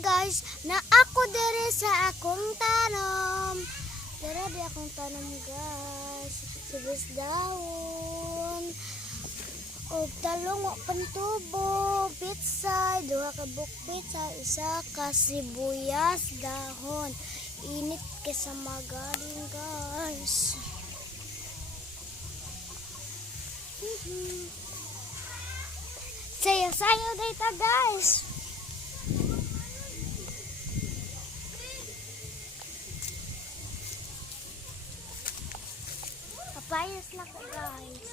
guys, na ako dere sa akong tanom. Dere di akong tanom guys. Sibuyas dahon. O talong o pantubo, pizza, duha ka buk pizza, isa ka sibuyas dahon. Init ka sa magaling guys. Sayo data guys. Papayas na ko guys.